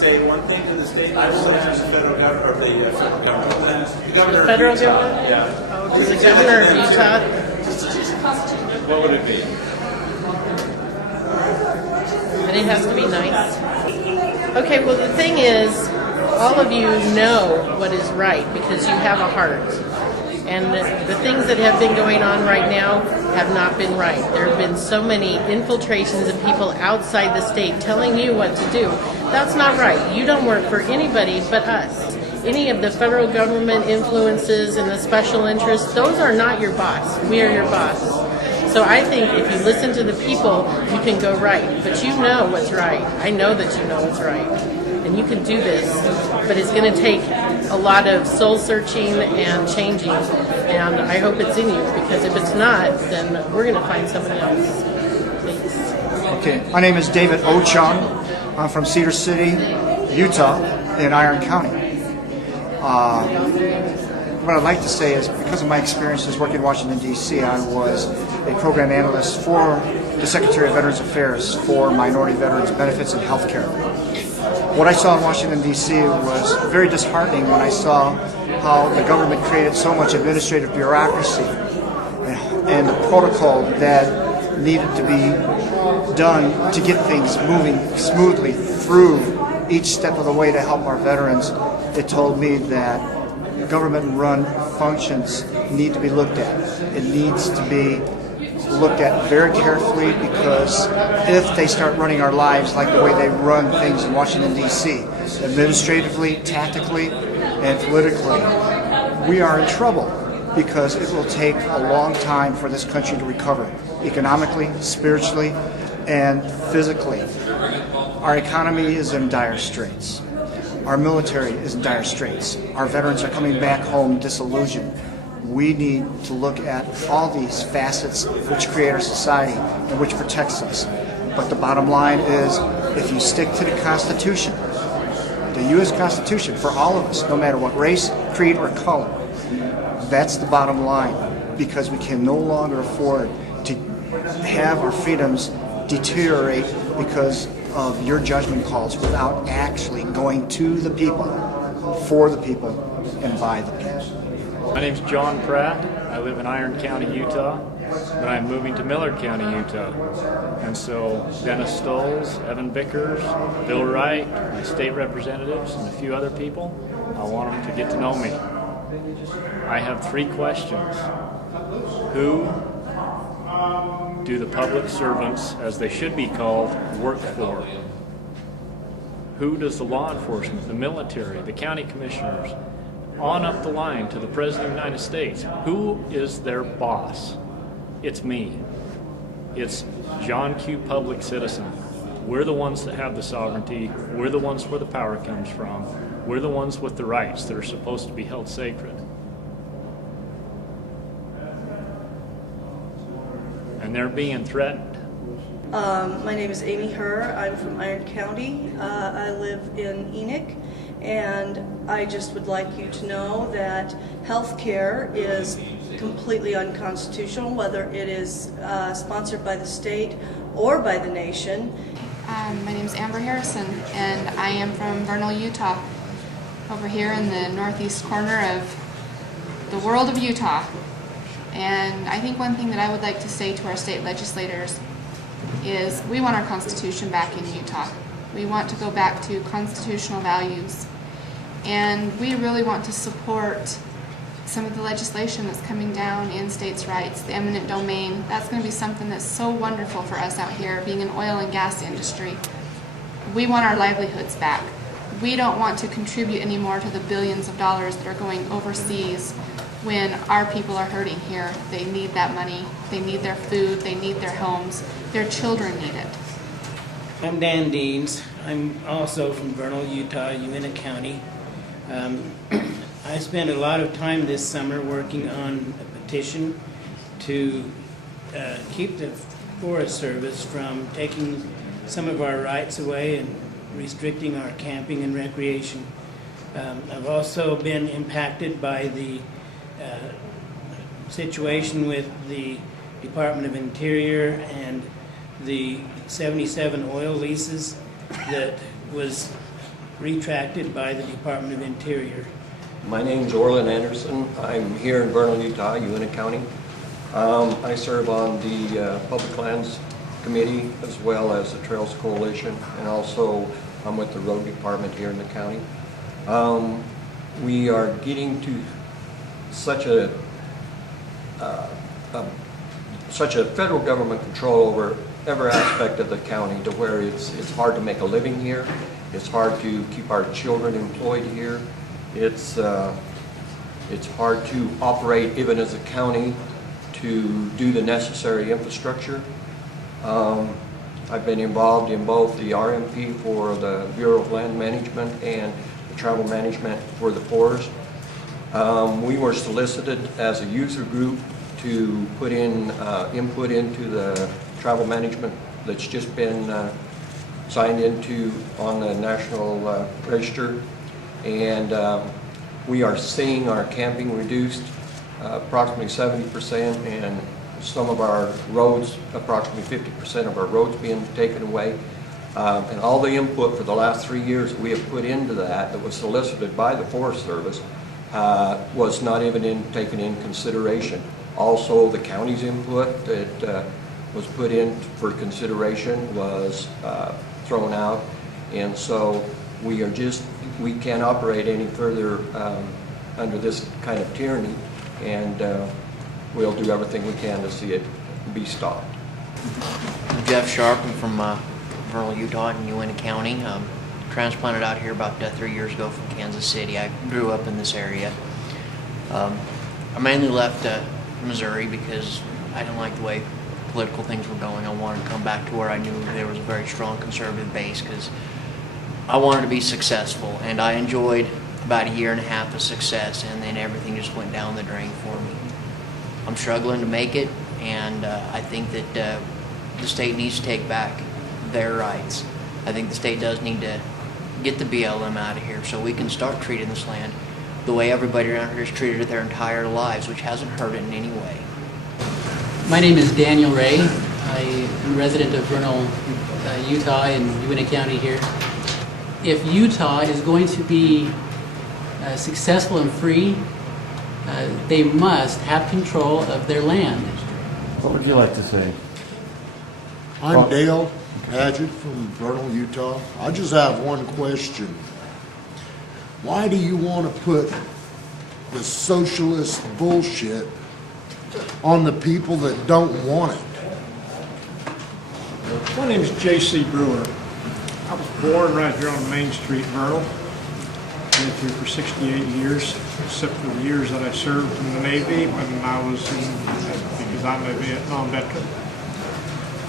Say one thing to the state legislature and the federal government, or the federal government. The governor Federal of Utah. government? Yeah. Oh, to the governor of Utah. What would it be? But it has to be nice. Okay, well the thing is, all of you know what is right because you have a heart. And the things that have been going on right now have not been right. There have been so many infiltrations of people outside the state telling you what to do. That's not right. You don't work for anybody but us. Any of the federal government influences and the special interests, those are not your boss. We are your boss. So I think if you listen to the people, you can go right. But you know what's right. I know that you know what's right. And you can do this, but it's going to take a lot of soul searching and changing, and I hope it's in you, because if it's not, then we're going to find somebody else. Please. Okay, my name is David Ochung. I'm from Cedar City, Utah, in Iron County. What I'd like to say is, because of my experiences working in Washington, D.C., I was a program analyst for the Secretary of Veterans Affairs for minority veterans benefits and health care. What I saw in Washington, D.C. was very disheartening when I saw how the government created so much administrative bureaucracy and the protocol that needed to be done to get things moving smoothly through each step of the way to help our veterans. It told me that government-run functions need to be looked at. It needs to be looked at very carefully, because if they start running our lives like the way they run things in Washington, D.C., administratively, tactically, and politically, we are in trouble, because it will take a long time for this country to recover economically, spiritually, and physically. Our economy is in dire straits. Our military is in dire straits. Our veterans are coming back home disillusioned. We need to look at all these facets which create our society and which protects us. But the bottom line is, if you stick to the Constitution, the U.S. Constitution for all of us, no matter what race, creed, or color, that's the bottom line, because we can no longer afford to have our freedoms deteriorate because of your judgment calls without actually going to the people, for the people, and by the people. My name's John Pratt. I live in Iron County, Utah, but I'm moving to Millard County, Utah. And so Dennis Stolz, Evan Bickers, Bill Wright, my state representatives, and a few other people, I want them to get to know me. I have 3 questions. Who do the public servants, as they should be called, work for? Who does the law enforcement, the military, the county commissioners, on up the line to the President of the United States, who is their boss? It's me. It's John Q. Public Citizen. We're the ones that have the sovereignty. We're the ones where the power comes from. We're the ones with the rights that are supposed to be held sacred. And they're being threatened. My name is Amy Herr. I'm from Iron County. I live in Enoch, and I just would like you to know that health care is completely unconstitutional, whether it is sponsored by the state or by the nation. My name is Amber Harrison, and I am from Vernal, Utah, over here in the northeast corner of the world of Utah. And I think one thing that I would like to say to our state legislators is we want our Constitution back in Utah. We want to go back to constitutional values. And we really want to support some of the legislation that's coming down in states' rights, the eminent domain. That's going to be something that's so wonderful for us out here, being an oil and gas industry. We want our livelihoods back. We don't want to contribute anymore to the billions of dollars that are going overseas when our people are hurting here. They need that money. They need their food. They need their homes. Their children need it. I'm Dan Deans. I'm also from Vernal, Utah, Uinta County. I spent a lot of time this summer working on a petition to keep the Forest Service from taking some of our rights away and restricting our camping and recreation. I've also been impacted by the situation with the Department of Interior and the 77 oil leases that was retracted by the Department of Interior. My name's Orlin Anderson. I'm here in Vernal, Utah, Uinta County. I serve on the Public Lands Committee as well as the Trails Coalition, and also I'm with the Road Department here in the county. We are getting to such a federal government control over every aspect of the county to where it's hard to make a living here. It's hard to keep our children employed here. It's hard to operate even as a county to do the necessary infrastructure. I've been involved in both the RMP for the Bureau of Land Management and the travel management for the forest. We were solicited as a user group to put in input into the travel management that's just been signed into on the National Register, and we are seeing our camping reduced approximately 70%, and some of our roads, approximately 50% of our roads being taken away. And all the input for the last 3 years we have put into that was solicited by the Forest Service was not even taken in consideration. Also, the county's input that was put in for consideration was thrown out, and so we can't operate any further under this kind of tyranny, and we'll do everything we can to see it be stopped. I'm Jeff Sharp. I'm from Vernal, Utah in Uinta County. Transplanted out here about 3 years ago from Kansas City. I grew up in this area. I mainly left Missouri because I didn't like the way political things were going. I wanted to come back to where I knew there was a very strong conservative base because I wanted to be successful, and I enjoyed about a year and a half of success, and then everything just went down the drain for me. I'm struggling to make it, and I think that the state needs to take back their rights. I think the state does need to get the BLM out of here so we can start treating this land the way everybody around here has treated it their entire lives, which hasn't hurt it in any way. My name is Daniel Ray. I am a resident of Vernal, Utah in Uinta County here. If Utah is going to be successful and free, they must have control of their land. What would you like to say? I'm Dale Padgett from Vernal, Utah. I just have one question. Why do you want to put the socialist bullshit on the people that don't want it? My name is J.C. Brewer. I was born right here on Main Street, Vernal. Lived here for 68 years, except for the years that I served in the Navy when I was because I'm a Vietnam veteran.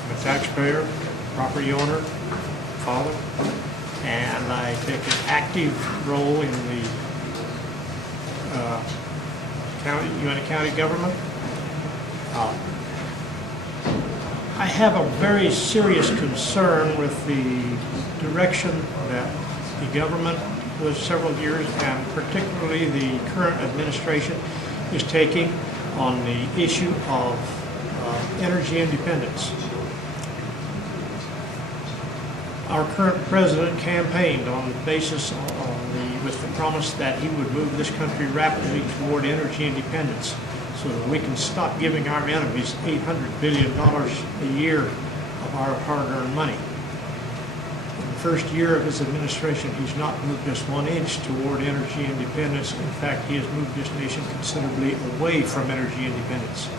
I'm a taxpayer, property owner, father, and I take an active role in the Uinta County government. I have a very serious concern with the direction that the government was several years, and particularly the current administration, is taking on the issue of energy independence. Our current president campaigned on the basis with the promise that he would move this country rapidly toward energy independence so that we can stop giving our enemies $800 billion a year of our hard-earned money. In the first year of his administration, he's not moved us 1 inch toward energy independence. In fact, he has moved this nation considerably away from energy independence.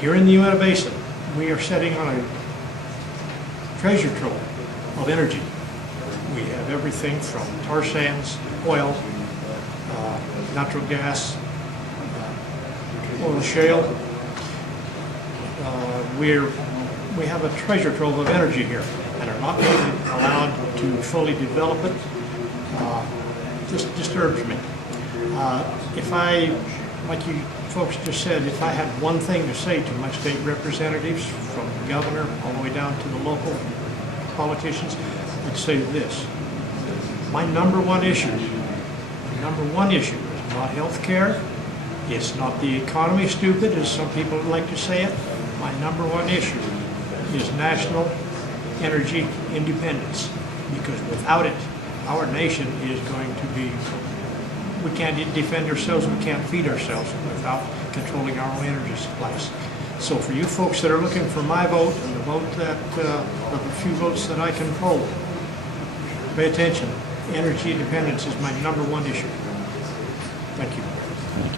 Here in the Uinta Basin, we are sitting on a treasure trove of energy. We have everything from tar sands, oil, natural gas, oil shale. We have a treasure trove of energy here and are not being allowed to fully develop it. Just disturbs me. If I, like you folks just said, if I had one thing to say to my state representatives, from the governor all the way down to the local politicians, I'd say this. My number one issue is not health care. It's not the economy, stupid, as some people would like to say it. My number one issue is national energy independence, because without it, our nation is going to be, we can't defend ourselves, we can't feed ourselves without controlling our own energy supplies. So for you folks that are looking for my vote and the vote that, of the few votes that I control, pay attention. Energy independence is my #1 issue. Thank you.